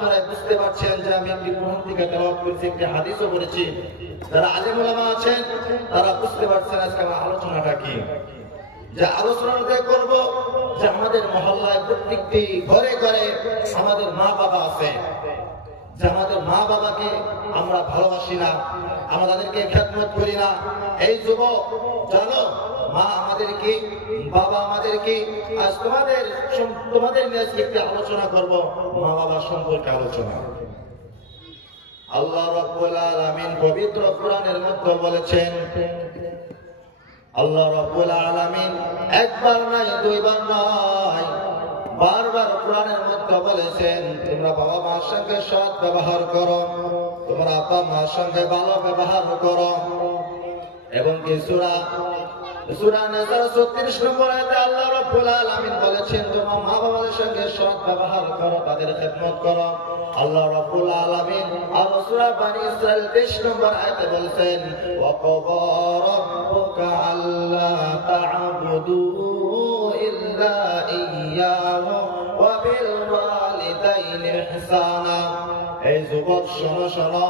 আপনারা বুঝতে পারছেন যে আমি একটি কোরআন থেকে তেলাওয়াত করেছি, একটি হাদিসও পড়েছি। যারা আলেম ওলামা আছেন তারা বুঝতে পারছেন আজকে আমার আলোচনাটা কি। যে আলোচনাটা করব যে আমাদের মহল্লায় প্রত্যেকটি ঘরে ঘরে আমাদের মা বাবা আছে, যে আমাদের মা বাবাকে আমরা ভালোবাসি না, আমরা তাদেরকে খেদমত করি না। এই যুবক জানো, মা আমাদের কি, বাবা আমাদের কি। আজ তোমাদের নিয়ে একটি আলোচনা করব, মা বাবা সম্পর্কে আলোচনা। আল্লাহ রাব্বুল আলামিন পবিত্র কোরআনের মধ্যে বলেছেন, আল্লাহ রাব্বুল আলামিন একবার নাই দুইবার নয়, বারবার কোরআনের মধ্যে বলেছেন তোমরা বাবা মার সঙ্গে সৎ ব্যবহার করো, তোমরা আব্বা মার সঙ্গে ভালো ব্যবহার করো। এবং কি সূরা নিসার 36 নম্বর আয়াতে আল্লাহ রাব্বুল আলামিন বলেছেন তোমরা মা বাবার সঙ্গে সৎ ব্যবহার করো, তাদের খেদমত করো। আল্লাহ রাব্বুল আলামিন আর সূরা বনী ইসরাঈল 23 নম্বর আয়াতে বলেছেন ওয়া ক্বাদা রাব্বুকা আল্লা তা'বুদু ইল্লা ইয়্যাহু ওয়া বিল ওয়ালিদাইনি ইহসানা। এই যুবক শোনো শোনো,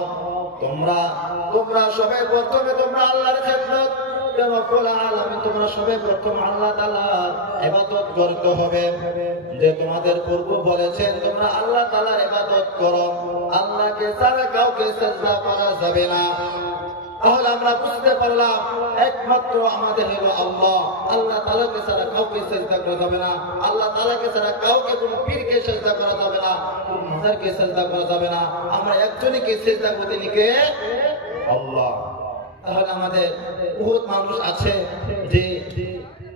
তোমরা সবাই প্রথমে তোমরা আল্লাহর খেদমত, তোমরা সবাই প্রথম আল্লাহ তাআলার ইবাদত করতে হবে। যে তোমাদের পূর্ব বলেছেন তোমরা আল্লাহ তাআলার ইবাদত করো, আল্লাহকে ছাড়া কাউকে সিজদা করা যাবে না। তাহলে আমরা বুঝতে পারলাম একমাত্র আমাদের হলো আল্লাহ, আল্লাহ তাআলাকে ছাড়া কাউকে সিজদা করা যাবে না, আল্লাহ তাআলাকে ছাড়া কাউকে কোনো পীরকে সিজদা করা যাবে না, কোনো মাজারকে সিজদা করা যাবে না। আমরা একজনকে সিজদা করতে নিকে আল্লাহ। তাহলে আমাদের বহুত মানুষ আছে যে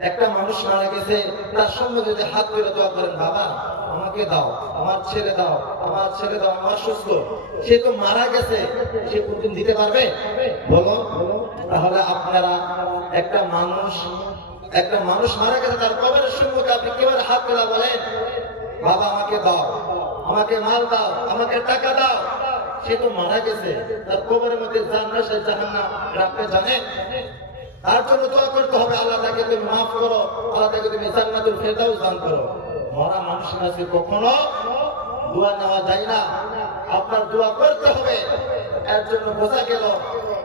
একটা মানুষ মারা গেছে, তার সঙ্গে যদি হাত তুলে দোয়া করেন বাবা আমাকে দাও, আমার ছেলে দাও, আমার ছেলে দাও, আমার সুস্থ, সে তো মারা গেছে, সে কোনদিন দিতে পারবে বলো? তাহলে আপনারা একটা মানুষ মারা গেছে, তার কবরের সম্মুখে আপনি কিভাবে হাত তোলা বলেন বাবা আমাকে দাও, আমাকে মাল দাও, আমাকে টাকা দাও? সে তো মারা গেছে, তার কবরের মধ্যে জান্নাত আর জাহান্নাম আপনি জানেন? তার জন্য দোয়া করতে হবে আল্লাহ তাকে তুমি মাফ করো, আল্লাহ তাকে তুমি জান্নাতুল ফেরদাউস দান করো। মরা মানুষের কাছে কখনো দোয়া নেওয়া যায় না, আপনার দোয়া করতে হবে। এর জন্য বোঝা গেল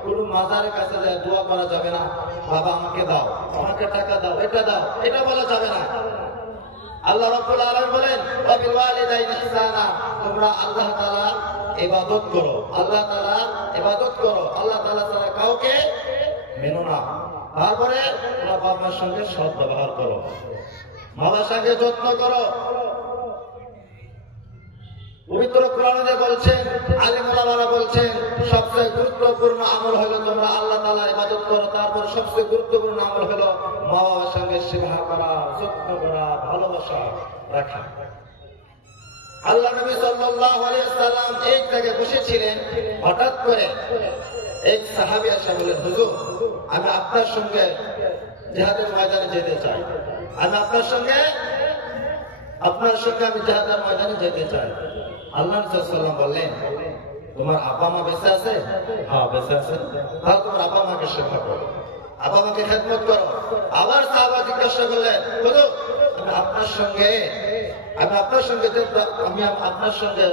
কোনো মাজারের কাছে যায় দোয়া করা যাবে না, বাবা আমাকে দাও, আমাকে টাকা দাও, এটা দাও, এটা বলা যাবে না। আল্লাহ রাব্বুল আলামিন বলেন ওয়া বিল ওয়ালিদাইনি ইহসানা, তোমরা আল্লাহ তাআলার ইবাদত করো, আল্লাহ তাআলার ইবাদত করো, আল্লাহ তাআলা ছাড়া কাউকে মেনো না। তারপরে তোমরা বাবার সঙ্গে সৎ ব্যবহার করো, বাবার সঙ্গে যত্ন করো। পবিত্র কোরআনে বলছেন, আলেম ওলামারা বলছেন সবচেয়ে গুরুত্বপূর্ণ আমল হলো তোমরা আল্লাহ তাআলার ইবাদত করো, তারপর সবচেয়ে গুরুত্বপূর্ণ আমল হলো মা বাবার সঙ্গে সেবা করা, যত্ন করা, ভালোবাসা রাখা। আল্লাহ নবী সাল্লাল্লাহু আলাইহি ওয়াসাল্লাম এক জায়গায় বসেছিলেন, হঠাৎ করে এক সাহাবী এসে বললেন হুজুর আমি আপনার সঙ্গে জিহাদের ময়দানে যেতে চাই, আমি আপনার সঙ্গে আমি জিহাদের ময়দানে যেতে চাই। আল্লাহ নবী সাল্লাল্লাহু আলাইহি ওয়াসাল্লাম বললেন তোমার আব্বা মা বেঁচে আছে? হ্যাঁ বেঁচে আছে। তাহলে তোমার আব্বা মাকে সেবা করো, আব্বা মাকে খেদমত করো। আবার সাহাবা জিজ্ঞাসা করলেন হুজুর আমি আপনার সঙ্গে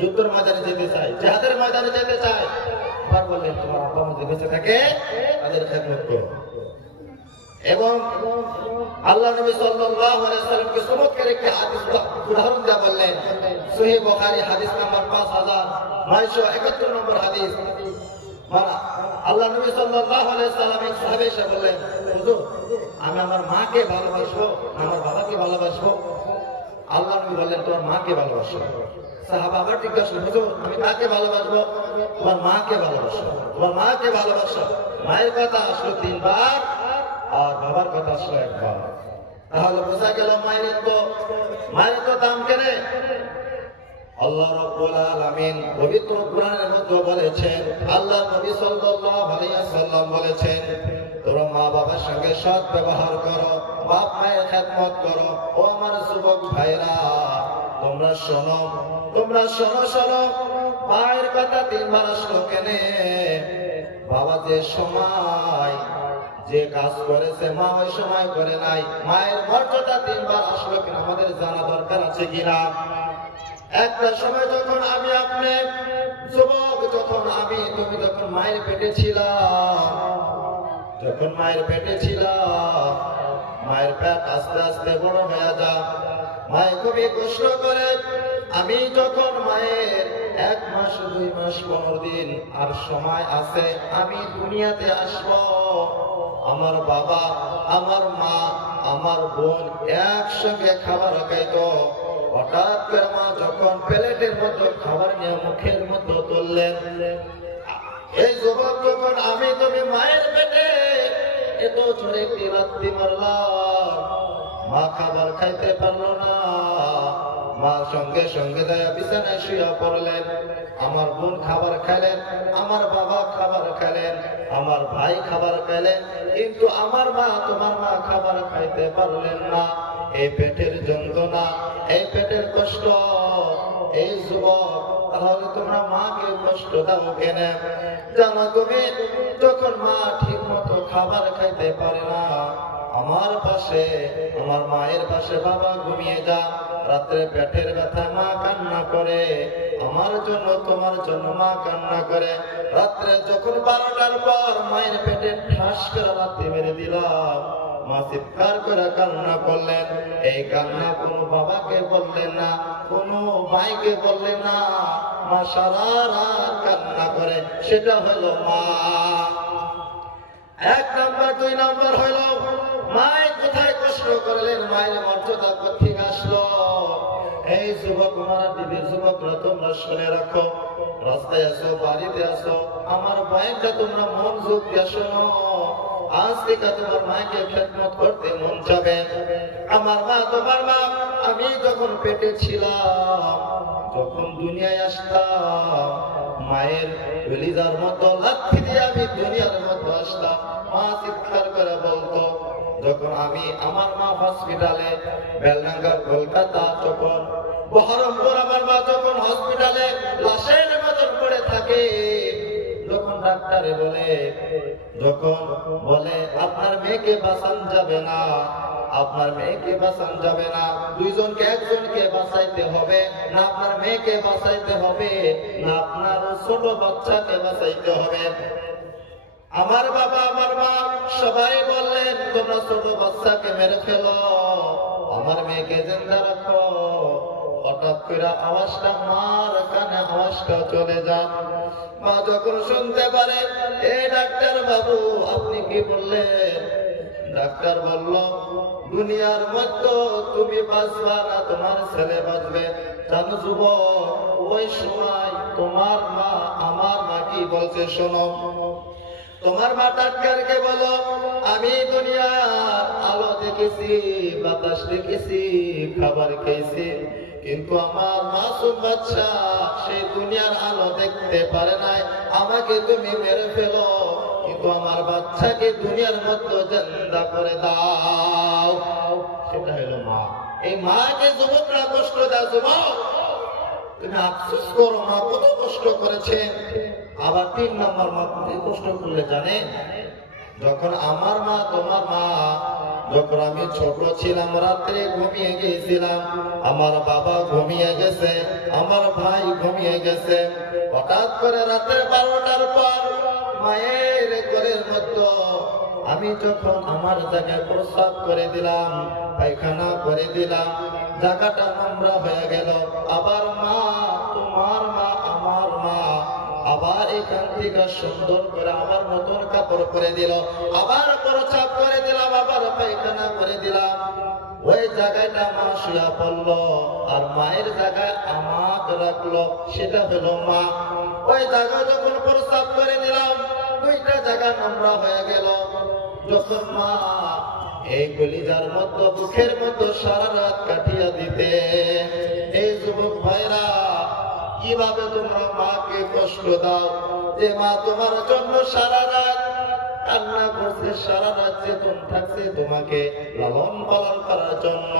যুদ্ধের ময়দানে যেতে চাই, জিহাদের ময়দানে যেতে চাই। আবার বললেন তোমার আব্বা মা বেঁচে থাকে তাদের খেদমত করো। এবং আল্লাহ নবী সাল্লাল্লাহু আলাইহি ওয়াসাল্লামকে চমৎকার একটি হাদিস উদাহরণ দেয়া বললেন, সহিহ বুখারী হাদিস নাম্বার 5971 নম্বর হাদিস। আল্লাহ নবী সাল্লাল্লাহু আলাইহি ওয়াসাল্লাম এক সাহাবী এসে বললেন হুজুর আমি আমার মাকে ভালোবাসবো, আমার বাবাকে ভালোবাসবো। আল্লাহ নবী বললেন তোমার মাকে ভালোবাসো। সাহাবা আবার জিজ্ঞাসা করলেন হুজুর আমি কাকে ভালোবাসবো? তোমার মাকে ভালোবাসো, তোমার মাকে ভালোবাসো। মায়ের কথা আসলো 3 বার আর বাবার কথা আসলো 1 বার। তাহলে বোঝা গেল মায়ের তো দাম কেনে। আল্লাহ রাব্বুল আলামিন পবিত্র কোরআনের মধ্যে বলেছেন, আল্লাহ নবী সাল্লাল্লাহু আলাইহি ওয়াসাল্লাম বলেছেন তোমরা মা বাবার সঙ্গে সৎ ব্যবহার করো, বাপ মায়ের খেদমত করো। ও আমার যুবক ভাইরা তোমরা শোনো, মায়ের কথা 3 বার আসলো কেনে? বাবা যে সময় যে কাজ করেছে মা ওই সময় করে নাই, মায়ের মর্যাদা 3 বার আসলো কিনা আমাদের জানা দরকার আছে কিনা? একটা সময় যখন আমি আপনি যুবক, যখন তুমি যখন মায়ের পেটে ছিলাম, মায়ের পেট আস্তে আস্তে বড় হয়ে যায়, মায়ের খুবই কষ্ট করে। আমি যখন মায়ের 1 মাস 2 মাস 15 দিন আর সময় আছে আমি দুনিয়াতে আসব, আমার বাবা, আমার মা, আমার বোন একসঙ্গে খাবার খাইতো। হঠাৎ করে মা যখন প্লেটের মতো খাবার নিয়ে মুখের মতো তুললেন, এই যুবক যখন তুমি মায়ের পেটে এত জোরে একটি লাথি মারলাম, মা খাবার খাইতে পারলো না। মা সঙ্গে সঙ্গে দয়া বিছানায় শুয়ে পড়লেন। আমার বোন খাবার খাইলেন, আমার বাবা খাবার খাইলেন, আমার ভাই খাবার খাইলেন, কিন্তু আমার মা, তোমার মা খাবার খাইতে পারলেন না। এই পেটের যন্ত্রণা, এই পেটের কষ্ট। এই যুবক, তাহলে তোমরা মাকে কষ্ট দাও কেন? জানো তুমি যখন মা ঠিক মতো খাবার খাইতে পারে না, আমার পাশে, আমার মায়ের পাশে বাবা ঘুমিয়ে যা, রাত্রে পেটের ব্যথা মা কান্না করে, আমার জন্য তোমার জন্য মা কান্না করে। রাত্রে যখন 12টার পর মায়ের পেটে ঠাস করে লাথি মেরে দিলাম, মা চিৎকার করে কান্না করলেন। এই কান্না কোনো বাবাকে বললেন না, কোনো ভাইকে বললেন না, মা সারা রাত কান্না করে। সেটা হলো মা। 1 নাম্বার। 2 নাম্বার হলো মায়ের কোথায় কষ্ট করলেন, মায়ের মর্যাদা কোথেকে আসলো? এই যুবক, মারা দিদির যুবকরা তোমরা শুনে রাখো, রাস্তায় আসো, বাড়িতে আসো, আমার ভাইটা তোমরা মনোযোগ দিয়ে শোনো। আজ থেকে তোমার মাকে খেদমত করতে মন যাবে। আমার মা, তোমার মা, আমি যখন পেটে ছিলাম, যখন দুনিয়ায় আসতাম, মায়ের কলিজার মতো লাথি দিয়ে আমি দুনিয়ার মতো আসতাম। মা চিৎকার করে বলতো। যখন আমার মা হসপিটালে, বেলডাঙ্গা কলকাতা, তখন বহরমপুর, আমার মা যখন হসপিটালে লাশের মতন পড়ে থাকে, যখন ডাক্তারে বলে আপনার মেয়েকে বাঁচানো যাবে না, আপনার মেয়েকে বাঁচানো যাবে না, 2 জনকে 1 জনকে বাঁচাইতে হবে, না আপনার মেয়েকে বাঁচাইতে হবে, না আপনার ছোট বাচ্চাকে বাঁচাইতে হবে। আমার বাবা, আমার মা সবাই বললেন তোমরা ছোট বাচ্চাকে মেরে ফেলো, আমার মেয়েকে জিন্দা রাখো। হঠাৎ করে আওয়াজটা, মার কানে আওয়াজটা চলে যান। মা যখন শুনতে পারে, এ ডাক্তার বাবু আপনি কি বললেন? ডাক্তার বলল, দুনিয়ার মধ্যে তুমি বাঁচবা না, তোমার ছেলে বাঁচবে। জানো যুবক, ওই সময় তোমার মা, আমার মা কি বলছে শোনো। তোমার মা ডাক্তারকে বলো, আমি দুনিয়ার আলো দেখেছি, বাতাস দেখেছি, খাবার খেয়েছি, কিন্তু আমার মাসুম বাচ্চা সেই দুনিয়ার আলো দেখতে পারে নাই। আমাকে তুমি মেরে ফেলো, কিন্তু আমার বাচ্চাকে দুনিয়ার মধ্যে জিন্দা করে দাও। সেটা হলো মা। এই মাকে যুবকরা কষ্ট দেয়। যুবক, তুমি আফসোস করো, মা কত কষ্ট করেছেন। আবার 3 নম্বর মা কষ্ট করলে জানে, যখন আমার মা, তোমার মা, যখন আমি ছোট ছিলাম, রাত্রে ঘুমিয়ে গিয়েছিলাম, আমার বাবা ঘুমিয়ে গেছে, আমার ভাই ঘুমিয়ে গেছে, হঠাৎ করে রাতে 12টার পর মায়ের ঘরের মধ্যে আমি যখন আমার জায়গায় প্রস্রাব করে দিলাম, পায়খানা করে দিলাম, জায়গাটা নোংরা হয়ে গেল। আবার মা, তোমার মা, আমার মা আবার এখান থেকে সুন্দর করে আমার নতুন কাপড় করে দিল, আবার প্রস্রাব করে দিলাম, আবার পায়খানা করে দিলাম। ওই জায়গাটা মা শুয়া পড়লো, আর মায়ের জায়গায় আমাকে রাখলো, সেটা হলো মা। ওই জায়গায় যখন প্রস্রাব করে দিলাম, 2টা জায়গা নোংরা হয়ে গেল। যখন মা এই কলিজার মতো, বুকের মতো সারা রাত কাটিয়ে দিতে, এই যুবক ভাইরা কিভাবে তোমরা মাকে কষ্ট দাও? যে মা তোমার জন্য সারা রাত কান্না করছে, সারা রাত চেতন থাকছে তোমাকে লালন পালন করার জন্য।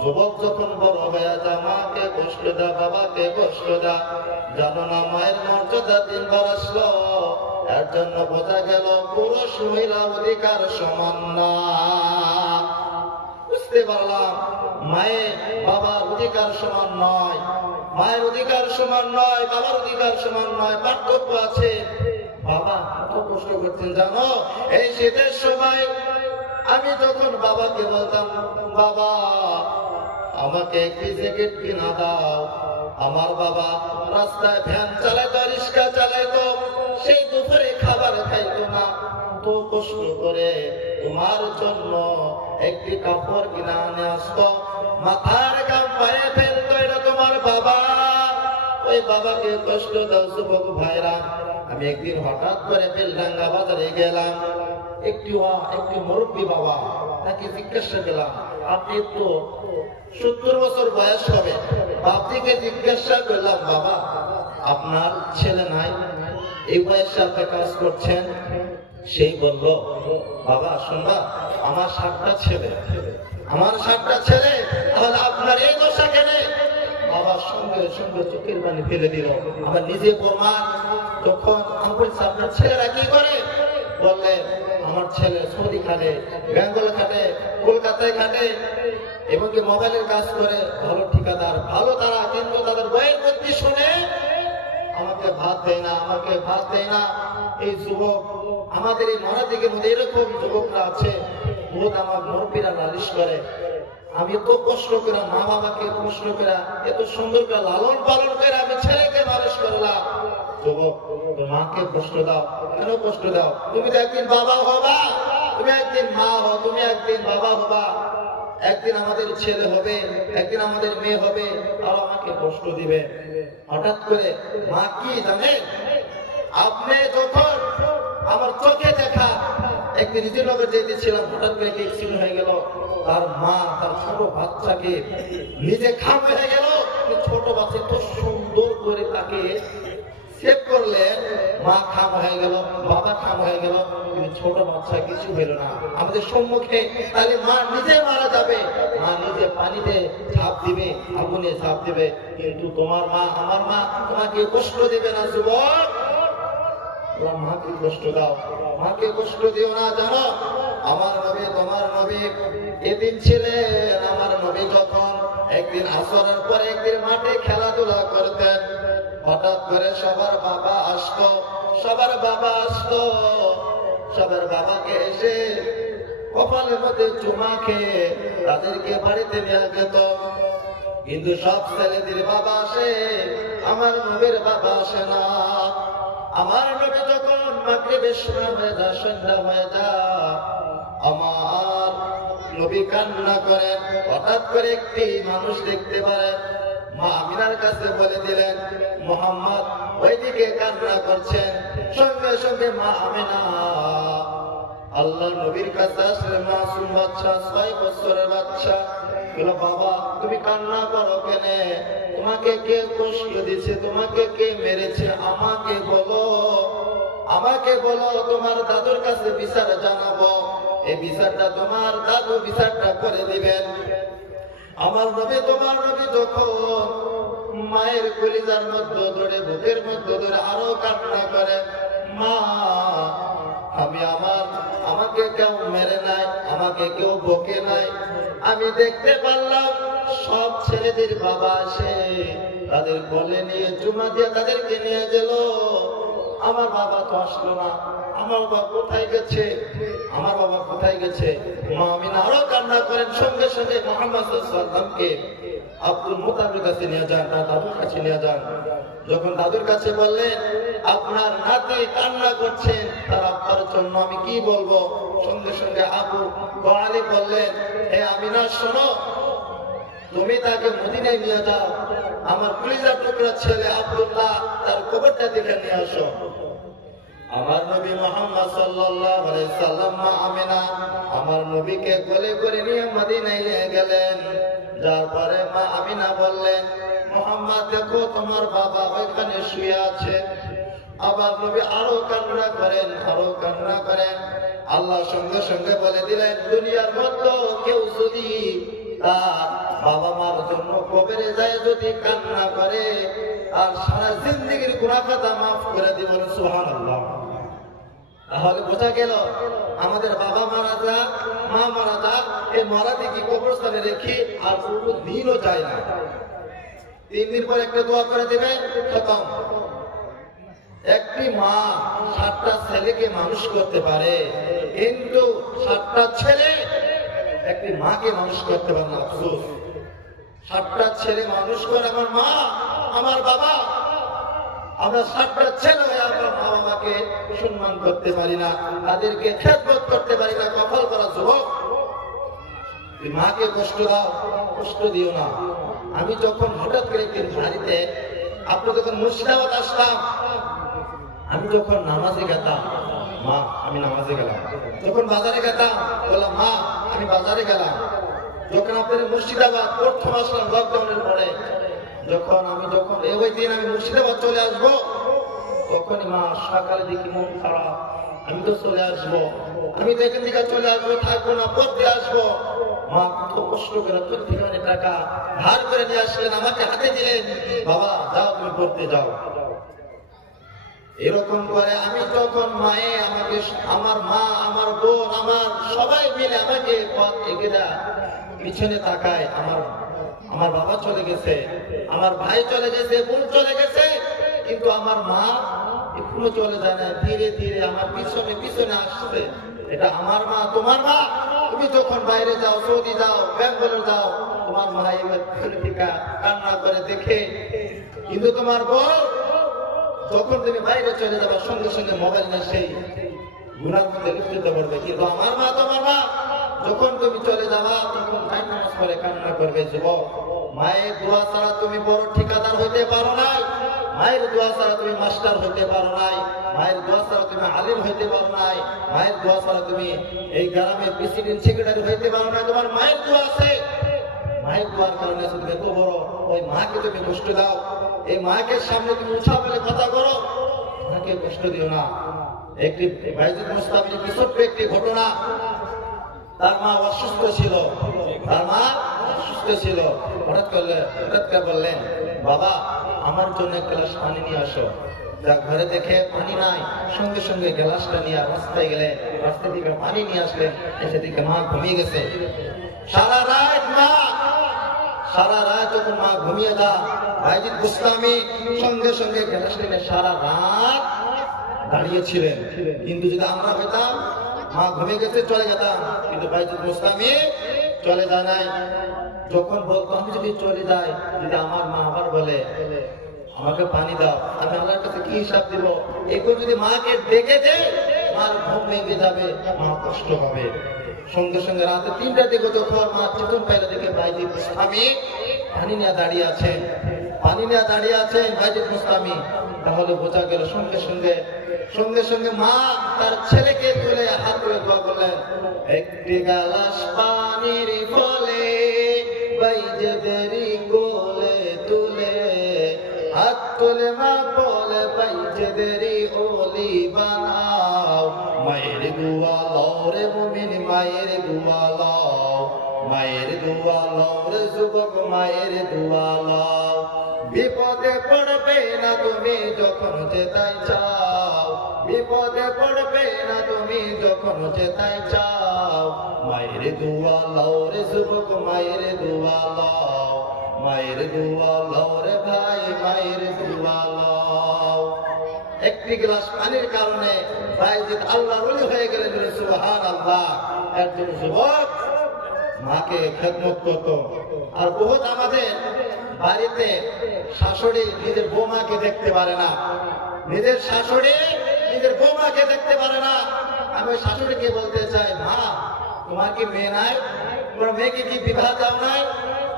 যুবক যখন বড় হয়ে যায়, মাকে কষ্ট দেয়, বাবাকে কষ্ট দেয়। জানো না মায়ের মর্যাদা 3 বার আসলো, এর জন্য বোঝা গেল পুরুষ মহিলা অধিকার সমান না। বুঝতে পারলাম মায়ের বাবার অধিকার সমান নয়। মায়ের অধিকার সমান নয়, বাবার অধিকার সমান নয়, পার্থক্য আছে। বাবা কত কষ্ট করছেন জানো? এই শীতের সময় আমি যখন বাবাকে বলতাম, বাবা আমাকে একটি জ্যাকেট কিনা দাও, আমার বাবা রাস্তায় ভ্যান চালাইতো, রিক্সা চালাইতো, সেই দুপুরে খাবার খাইতো না, কত কষ্ট করে তোমার জন্য একটি কাপড় কিনা আনে আসতো, মাথার গাম পায়ে ফেলতো, এটা তোমার বাবা। ওই বাবাকে কষ্ট দাও যুবক ভাইরা। আমি একদিন হঠাৎ করে বেলডাঙ্গা বাজারে গেলাম, একটি মুরব্বী বাবা, তাকে জিজ্ঞাসা করলাম, আপনি তো 70 বছর বয়স হবে, বাপজিকে জিজ্ঞাসা করলাম, বাবা আপনার ছেলে নাই, এই বয়সে আপনি কাজ করছেন? সেই বলল, বাবা শুনবা, আমার 7টা ছেলে, তাহলে আপনার এই দশা কেন? বাবার সঙ্গে সঙ্গে চোখের পানি ফেলে দিল। আমার নিজে প্রমাণ। তখন আমি বলছি, আপনার ছেলেরা কি করে? বললেন, আমার ছেলে সৌদি খাটে, বেঙ্গল খাটে, কলকাতায় খাটে, এবং কি মোবাইলের কাজ করে, ভালো ঠিকাদার, ভালো তারা, কিন্তু তাদের বইয়ের বুদ্ধি শুনে আমাকে ভাত দেয় না। এই যুবক, আমাদের এই মহাদিকের মধ্যে এরকম যুবকরা আছে, বহুত আমার মুরব্বীরা নালিশ করে, আমি এত কষ্ট করে মা বাবাকে কষ্ট করে এত সুন্দর করে লালন পালন করে আমি ছেলেকে মানুষ করলাম। যুবক, মাকে কষ্ট দাও, কেন কষ্ট দাও? তুমি তো একদিন বাবা হবা, তুমি একদিন মা হো, তুমি একদিন বাবা হবা, একদিন আমাদের ছেলে হবে, একদিন আমাদের মেয়ে হবে, আর আমাকে কষ্ট দিবে। হঠাৎ করে মা কি জানেন? আপনি যখন আমার চোখে দেখা, একদিন রিজনগর যেতেছিলাম, হঠাৎ করে অ্যাক্সিডেন্ট হয়ে গেল, তার মা তার ছোট বাচ্চাকে নিজে খাম হয়ে গেল, ছোট বাচ্চা তো সুন্দর করে তাকে সেভ করলেন, মা খাম হয়ে গেল, বাবা খাম হয়ে গেল, কিন্তু ছোট বাচ্চা কিছু হইল না আমাদের সম্মুখে। তাহলে মা নিজে মারা যাবে, মা নিজে পানিতে ঝাঁপ দিবে, আগুনে ঝাঁপ দিবে, কিন্তু তোমার মা, আমার মা তোমাকে কষ্ট দেবে না। যুবক, মাকে কষ্ট দাও, মাকে কষ্ট দিও না। জানো, আমার নবী, তোমার নবী এদিন ছিলেন, আমার নবী যখন একদিন আসরের পরে একদিন মাঠে খেলাধুলা করতেন, হঠাৎ করে সবার বাবা আসতো, সবার বাবাকে এসে কপালের মধ্যে চুমা খেয়ে তাদেরকে বাড়িতে নিয়ে যেত। কিন্তু সব ছেলেদের বাবা আসে, আমার নবীর বাবা আসে না। আমার নবী যখন মাগরিবের সময় হয়ে যায়, সন্ধ্যা হয়ে যায়, আমার নবী কান্না করেন। হঠাৎ করে একটি মানুষ দেখতে পারেন, মা আমিনার কাছে বলে দিলেন, মুহাম্মদ ওইদিকে কান্না করছেন। সঙ্গে সঙ্গে মা আমিনা আল্লাহ নবীর কাছে আসলে, মাসুম বাচ্চা, 6 বছরের বাচ্চা, বলল, বাবা তুমি কান্না করো কেন? তোমাকে কে কষ্ট দিচ্ছে? তোমাকে কে মেরেছে? আমাকে বলো, তোমার দাদুর কাছে বিচার জানাবো, এই বিচারটা তোমার দাদু বিচারটা করে দিবেন। আমার নবী, তোমার নবী যখন মায়ের কলিজার মধ্যে ধরে, বুকের মধ্যে ধরে আরো কান্না করে, মা আমাকে কেউ মেরে নাই, আমাকে কেউ বকে নাই, আমি দেখতে পারলাম সব ছেলেদের বাবা আসে, তাদের কোলে নিয়ে চুমা দিয়ে তাদেরকে নিয়ে গেল, আমার বাবা তো আসলো না, আমার বাবা কোথায় গেছে? মা আমিনা আরো কান্না করেন। সঙ্গে সঙ্গে মুহাম্মদ সাল্লাল্লাহু আলাইহি ওয়াসাল্লামকে আব্দুল মুতালিবের কাছে নিয়ে যান, তার দাদুর কাছে নিয়ে যান। যখন দাদুর কাছে বললেন, আপনার নাতি কান্না করছেন, তার আব্বার জন্য আমি কি বলবো? সঙ্গে সঙ্গে আবু তালিব বললেন, হে আমিনা শোনো, তুমি তাকে মদিনায় নিয়ে যাও, আমার কলিজার টুকরা ছেলে আব্দুল্লাহ, তার কবরটা দেখে নিয়ে আসো। আমার নবী মুহাম্মদ সাল্লাল্লাহু আলাইহি সাল্লাম, মা আমিনা আমার নবীকে কোলে করে নিয়ে মদিনায় নিয়ে গেলেন। যার পরে মা আমিনা বললেন, মুহাম্মদ দেখো তোমার বাবা ওইখানে শুয়ে আছে। আবার নবী আরো কান্না করেন। আল্লাহ সঙ্গে সঙ্গে বলে দিলেন, দুনিয়ার মধ্যে কেউ যদি তার বাবা মার জন্য কবরে যায়, যদি কান্না করে, আর সারা জিন্দেগির গুনাহ খাতা মাফ করে দিবেন। সুবহানাল্লাহ। তাহলে বোঝা গেল, আমাদের বাবা মারা যাক, মা মারা যাক, এই মারা দিকে কবরস্থানে রেখে আর পুরো দিনও যায় না। 3 দিন পর একটা দোয়া করে দিবে, খতম। একটি মা 7টা ছেলেকে মানুষ করতে পারে, কিন্তু 7টা ছেলে একটি মাকে মানুষ করতে পারে না। আফসোস, 7টা ছেলে মানুষ করে আমার মা, আমার বাবা, আমরা 7টা ছেলে হয়ে আমার মা বাবাকে সম্মান করতে পারি না, তাদেরকে খেদমত করতে পারি না। কপাল করা যুবক, মাকে কষ্ট দাও, কষ্ট দিও না। আমি যখন হঠাৎ করে একদিন বাড়িতে, আপনি যখন মুর্শিদাবাদ আসলাম, আমি যখন নামাজে গেতাম, মা আমি নামাজে গেলাম, যখন বাজারে গেতাম বললাম মা আমি বাজারে গেলাম। যখন আপনাদের মুর্শিদাবাদ প্রথম আসলাম লকডাউনের পরে, যখন ওই দিন আমি মুর্শিদাবাদ চলে আসবো, তখনই মা সকালে দেখি মন খারাপ, আমি তো চলে আসবো, আমি তো এখান থেকে চলে আসবো, থাকবো না, পড়তে আসবো। মা কত কষ্ট করে প্রত্যেক টাকা ধার করে নিয়ে আসলেন, আমাকে হাতে দিলেন, বাবা যাও তুমি পড়তে যাও। এরকম করে আমি যখন মায়ে আমাকে, আমার মা, আমার বোন, আমার সবাই মিলে আমাকে পথ এগিয়ে দেয়, পিছনে তাকায়, আমার বাবা চলে গেছে, আমার ভাই চলে গেছে, বোন চলে গেছে, কিন্তু আমার মা এখনো চলে যায় না, ধীরে ধীরে আমার পিছনে পিছনে আসছে। এটা আমার মা, তোমার মা। তুমি যখন বাইরে যাও, সৌদি যাও, বেঙ্গলোর যাও, তোমার মা এবার কান্না করে দেখে, কিন্তু তোমার বোন যখন তুমি বাইরে চলে যাবে সঙ্গে সঙ্গে মোবাইল না সেই গুনার মধ্যে লিপ্ত হতে পারবে। কিন্তু আমার মা, তোমার মা যখন তুমি চলে যাবা তখন নামাজ পড়ে কান্না করবে। যুবক, মায়ের দোয়া ছাড়া তুমি বড় ঠিকাদার হইতে পারো নাই, মায়ের দোয়া ছাড়া তুমি মাস্টার হইতে পারো নাই, মায়ের দোয়া ছাড়া তুমি আলিম হইতে পারো নাই, মায়ের দোয়া ছাড়া তুমি এই গ্রামের প্রেসিডেন্ট সেক্রেটারি হইতে পারো না। তোমার মায়ের দোয়া আছে, মায়ের দোয়ার কারণে তুমি এত বড়। ওই মাকে তুমি কষ্ট দাও, এই মাকে সামনে তুমি উঠা বলে কথা করো, মাকে কষ্ট দিও না। একটি বাইজিদ মুস্তাফির ছোট্ট একটি ঘটনা, তার মা অসুস্থ ছিল, হঠাৎ করে বললেন বাবা আমার জন্য এক গ্লাস পানি নিয়ে আসো। যা ঘরে দেখে পানি নাই, সঙ্গে সঙ্গে গ্লাসটা নিয়ে রাস্তায় গেলে, রাস্তা থেকে পানি নিয়ে আসলেন, এসে দিকে মা ঘুমিয়ে গেছে। সারা রাত যখন মা ঘুমিয়ে যায়, বাইজিদ বুস্তামি সঙ্গে সঙ্গে গ্লাস নিয়ে সারা রাত দাঁড়িয়েছিলেন। কিন্তু যদি আমরা হইতাম, মা ঘুমিয়ে গেছে চলে যেতাম, কিন্তু বাইজিদ বুস্তামি চলে যায় নাই। যখন বলতো আমি যদি চলে যাই, যদি আমার মা আবার বলে আমাকে পানি দাও, আমি আল্লাহর কাছে কি হিসাব দিব? এখন যদি মাকে ডেকে দেয়, মার ঘুম ভেঙে যাবে, মা কষ্ট হবে। সঙ্গে সঙ্গে রাতে 3টার দিকে যখন মা চেতন পাইলে দেখে বাইজিদ বুস্তামি পানি নিয়ে দাঁড়িয়ে আছেন, বাইজিদ বুস্তামি, তাহলে বোঝা গেল সঙ্গে সঙ্গে মা তার ছেলেকে তুলে হাত তুলে দোয়া করলেন, একটি গ্লাস পানির ফলে বাইজিদেরই কোলে তুলে হাত তুলে মা বলে বাইজিদেরই ওলি বানাও। মায়ের দোয়া লও রে মুমিন, মায়ের দোয়া লও, মায়ের দোয়া লও রে যুবক, মায়ের দোয়া লও। বিপদে পড়বে না তুমি যখন যেতাই চাও, বিপদে পড়বে না তুমি যখন যেতাই চাও। মায়ের দোয়া লও রে যুবক, মায়ের দোয়া লও, মায়ের দোয়া লও রে ভাই, মায়ের দোয়া লও। একটি গ্লাস পানির কারণে বাইজিদ আল্লাহর ওলি হয়ে গেলেন, সুবহানাল্লাহ। একজন যুবক মাকে খেদমত করত। আর বহুত আমাদের বাড়িতে শাশুড়ি নিজের বৌমাকে দেখতে পারে না, নিজের শাশুড়ি নিজের বৌমাকে দেখতে পারে না। আমি ওই শাশুড়িকে বলতে চাই, মা তোমার কি মেয়ে নাই? তোমার মেয়েকে কি বিবাহ দাও নাই?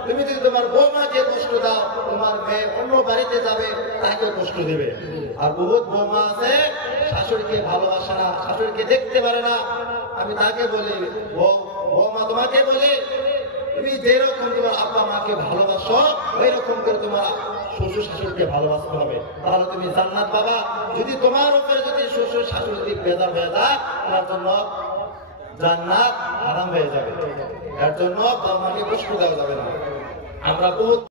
তুমি যদি তোমার বৌমাকে কষ্ট দাও, তোমার মেয়ে অন্য বাড়িতে যাবে, তাকে কষ্ট দেবে। আর বহুত বৌমা আছে শাশুড়িকে ভালোবাসে না, শাশুড়িকে দেখতে পারে না। আমি তাকে বলি, বৌমা তোমাকে বলি, তুমি যেরকম তোমার আব্বা মাকে ভালোবাসো, ওই রকম করে তোমার শ্বশুর শাশুড়িকে ভালোবাসতে হবে, তাহলে তুমি জান্নাত পাবা। যদি তোমার উপরে যদি শ্বশুর শাশুড়ি বেজার হয়ে যায়, তোমার জন্য জান্নাত হারাম হয়ে যাবে। এর জন্য বাবা মাকে কষ্ট দেওয়া যাবে না। আমরা বহুত